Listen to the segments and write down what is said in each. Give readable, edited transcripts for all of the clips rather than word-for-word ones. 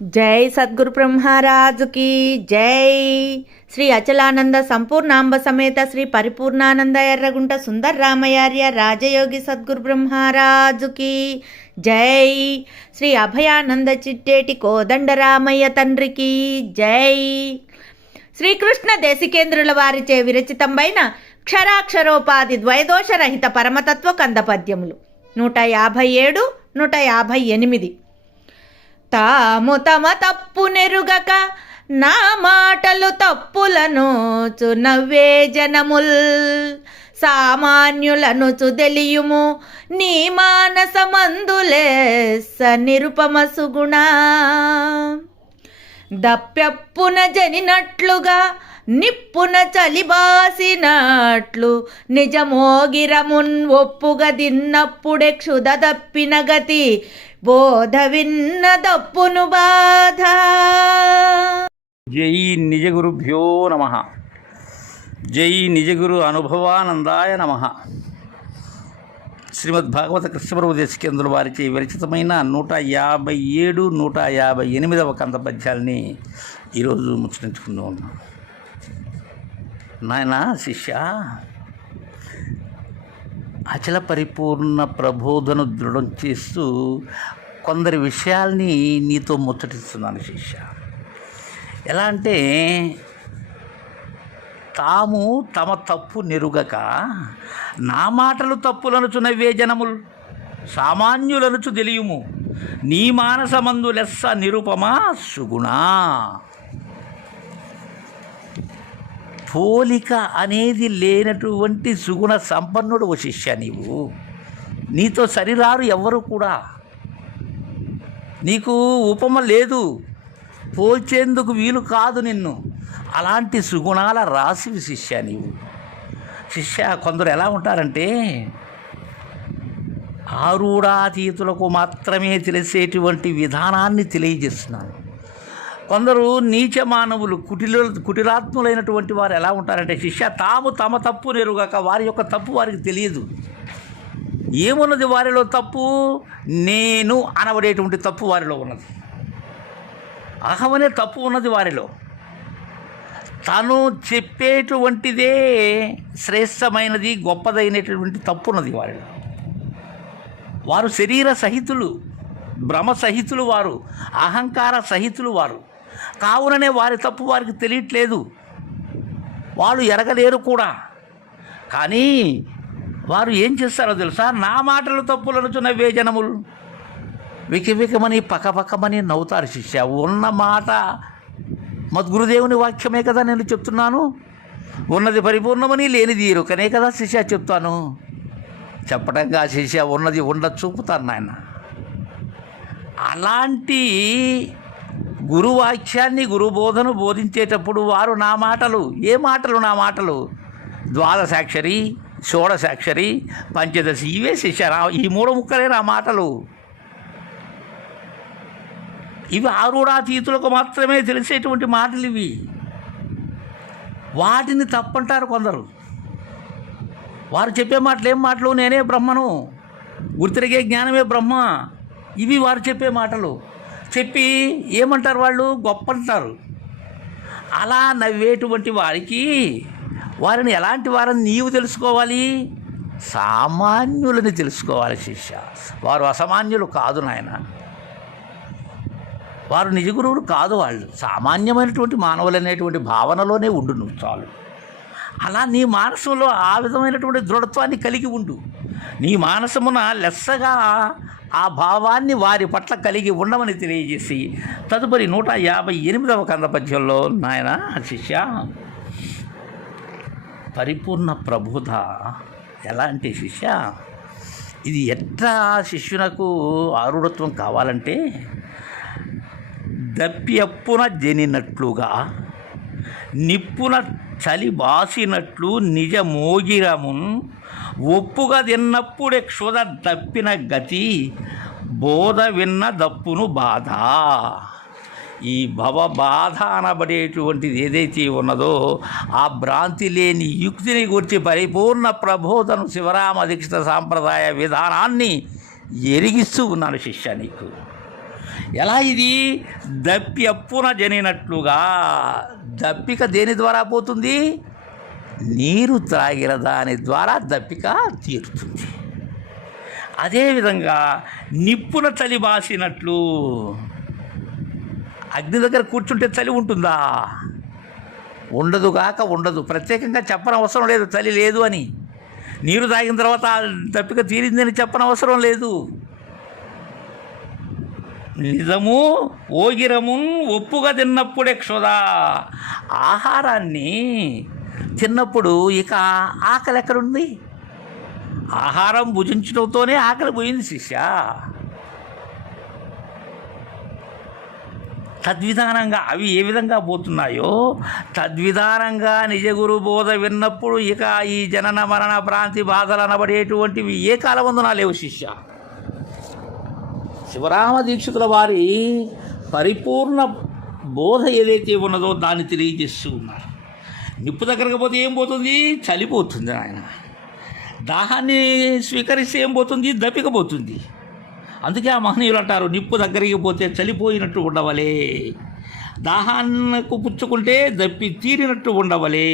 జై సద్గురు బ్రహ్మరాజుకి జై. శ్రీ అచలానంద సంపూర్ణాంబ సమేత శ్రీ పరిపూర్ణానంద ఎర్రగుంట సుందర్రామయార్య రాజయోగి సద్గురు బ్రహ్మరాజుకి జై. శ్రీ అభయానంద చిట్టేటి కోదండరామయ్య తండ్రికి జై. శ్రీకృష్ణ దేశికేంద్రుల వారిచే విరచితంబైన క్షరాక్షరోపాధి ద్వైదోషరహిత పరమతత్వ కందపద్యములు 157, 158. తాము తమ తప్పు నెరుగక నా మాటలు తప్పులను చునవ్వే జనముల్ సామాన్యులను చుదెలియుము నీ మానసమందులేస నిరుపమ సుగుణ దప్పెప్పున జనినట్లుగా నిప్పున చలిబాసినట్లు నిజమోగిరమున్ ఒప్పుగా దిన్నప్పుడే క్షుద దప్పిన గతి బోధ విన్న దప్పును బాధ. జై నిజగురుభ్యో నమ. జై నిజగురు అనుభవానందాయ నమ. శ్రీమద్భాగవత కృష్ణప్రభు దేశికేంద్రుల వారిచే విరచితమైన 157, 158 కంద పద్యాలని ఈరోజు ముచ్చటించుకుంటూ ఉన్నాం. నాయన శిష్య, అచల పరిపూర్ణ ప్రబోధను దృఢం చేస్తూ కొందరి విషయాల్ని నీతో ముచ్చటిస్తున్నాను శిష్య. ఎలా అంటే, తాము తమ తప్పు నెరుగక నా మాటలు తప్పులనుచు నవ్వే జనములు సామాన్యులనుచు తెలియుము నీ మానసమందు లెస్స నిరుపమా సుగుణా. పోలిక అనేది లేనటువంటి సుగుణ సంపన్నుడు ఓ శిష్య. నీతో సరిరారు ఎవ్వరు కూడా. నీకు ఉపమ లేదు, పోల్చేందుకు వీలు కాదు నిన్ను. అలాంటి సుగుణాల రాశివి శిష్య నీవు. శిష్య, కొందరు ఎలా ఉంటారంటే, ఆరూఢాతీతులకు మాత్రమే తెలిసేటువంటి విధానాన్ని తెలియజేస్తున్నాను. కొందరు నీచ మానవులు, కుటిలాత్ములైనటువంటి వారు ఎలా ఉంటారంటే శిష్య, తాము తమ తప్పు నెరుగక వారి యొక్క తప్పు వారికి తెలియదు. ఏమున్నది వారిలో తప్పు? నేను అనబడేటువంటి తప్పు వారిలో ఉన్నది. అహమనే తప్పు ఉన్నది వారిలో. తను చెప్పేటువంటిదే శ్రేష్టమైనది, గొప్పదైనటువంటి తప్పు ఉన్నది వారిలో. వారు శరీర సహితులు, భ్రమ సహితులు, వారు అహంకార సహితులు వారు. కావుననే వారి తప్పు వారికి తెలియట్లేదు, వాళ్ళు ఎరగలేరు కూడా. కానీ వారు ఏం చేస్తారో తెలుసా? నా మాటలు తప్పులనుచు నవ్వే జనములు వికవికమని పకపకమని నవ్వుతారు శిష్య. ఉన్న మాట మద్గురుదేవుని వాక్యమే కదా నేను చెప్తున్నాను. ఉన్నది పరిపూర్ణమని లేనిది ఎరుకనే కదా శిష్య చెప్తాను. చెప్పడంగా శిష్య ఉన్నది ఉండ చూపుతాను నాయన. అలాంటి గురువాక్యాన్ని, గురుబోధను బోధించేటప్పుడు వారు నా మాటలు, ఏ మాటలు? నా మాటలు ద్వాదశాక్షరి, షోడశాక్షరి, పంచదశి, ఇవే శిష్య. ఈ 3 ముక్కలే నా మాటలు. ఇవి ఆరూఢాతీతులకు మాత్రమే తెలిసేటువంటి మాటలు ఇవి. వాటిని తప్పంటారు కొందరు. వారు చెప్పే మాటలు ఏం మాటలు? నేనే బ్రహ్మను, గుర్తిరిగే జ్ఞానమే బ్రహ్మ, ఇవి వారు చెప్పే మాటలు. చెప్పి ఏమంటారు వాళ్ళు? గొప్ప అంటారు. అలా నవ్వేటువంటి వారికి వారిని ఎలాంటి వారిని నీవు తెలుసుకోవాలి? సామాన్యులని తెలుసుకోవాలి శిష్య. వారు అసామాన్యులు కాదు నాయన. వారు నిజ గురువులు కాదు. వాళ్ళు సామాన్యమైనటువంటి మానవులు అనేటువంటి భావనలోనే ఉండు నువ్వు చాలు. అలా నీ మానసంలో ఆ విధమైనటువంటి దృఢత్వాన్ని కలిగి ఉండు. నీ మానసమున లెస్సగా ఆ భావాన్ని వారి పట్ల కలిగి ఉండమని తెలియజేసి తదుపరి 158వ కంద పద్యంలో నాయన శిష్య, పరిపూర్ణ ప్రబోధ ఎలాంటి శిష్య, ఇది ఎట్లా శిష్యునకు ఆరుఢత్వం కావాలంటే, దప్పియప్పున జనినట్లుగా నిప్పున చలి బాసినట్లు నిజ మోగిరమున్ ఒప్పుగా తిన్నప్పుడే క్షుద దప్పిన గతి బోధ విన్న దప్పును బాధ. ఈ భవ బాధ అనబడేటువంటిది ఏదైతే ఉన్నదో ఆ భ్రాంతి లేని యుక్తిని గురించి పరిపూర్ణ ప్రబోధను శివరామ దీక్షిత సాంప్రదాయ విధానాన్ని ఎరిగిస్తూ ఉన్నాను శిష్య నీకు. ఎలా ఇది? దప్పియప్పున జనినట్లుగా. దప్పిక దేని ద్వారా పోతుంది? నీరు త్రాగిన దాని ద్వారా దప్పిక తీరుతుంది. అదేవిధంగా నిప్పున చలి బాసినట్లు. అగ్ని దగ్గర కూర్చుంటే చలి ఉంటుందా? ఉండదు కాక ఉండదు. ప్రత్యేకంగా చెప్పనవసరం లేదు చలి లేదు అని. నీరు తాగిన తర్వాత దప్పిక తీరిందని చెప్పనవసరం లేదు. నిజము ఓగిరమున్ ఒప్పుగా తిన్నప్పుడే క్షుదా. ఆహారాన్ని తిన్నప్పుడు ఇక ఆకలి ఎక్కడుంది? ఆహారం భుజించడంతోనే ఆకలి పోయింది శిష్య. తద్విధానంగా అవి ఏ విధంగా పోతున్నాయో తద్విధానంగా నిజగురు బోధ విన్నప్పుడు ఇక ఈ జనన మరణ భ్రాంతి బాధలు అనబడేటువంటివి ఏ కాలమందునా లేవు శిష్య. శివరామ దీక్షితుల వారి పరిపూర్ణ బోధ ఏదైతే ఉన్నదో దాన్ని తెలియజేస్తూ ఉన్నారు. నిప్పు దగ్గరకు పోతే ఏం పోతుంది? చలిపోతుంది. ఆయన దాహాన్ని స్వీకరిస్తే ఏం పోతుంది? దప్పిక పోతుంది. అందుకే ఆ మహనీయులు అంటారు, నిప్పు దగ్గరికి పోతే చలిపోయినట్టు ఉండవలే, దాహానికి పుచ్చుకుంటే దప్పి తీరినట్టు ఉండవలే,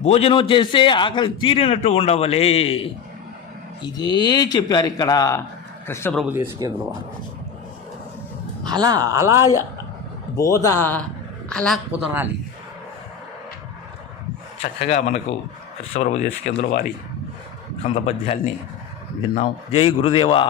భోజనం చేస్తే ఆకలి తీరినట్టు ఉండవలే. ఇదే చెప్పారు ఇక్కడ కృష్ణప్రభు దేశికేంద్రుల వారు. అలా బోధ అలా కుదరాలి. చక్కగా మనకు కృష్ణప్రభు దేశికేంద్రుల వారి కంద పద్యాల్ని విన్నాం. జై గురుదేవా.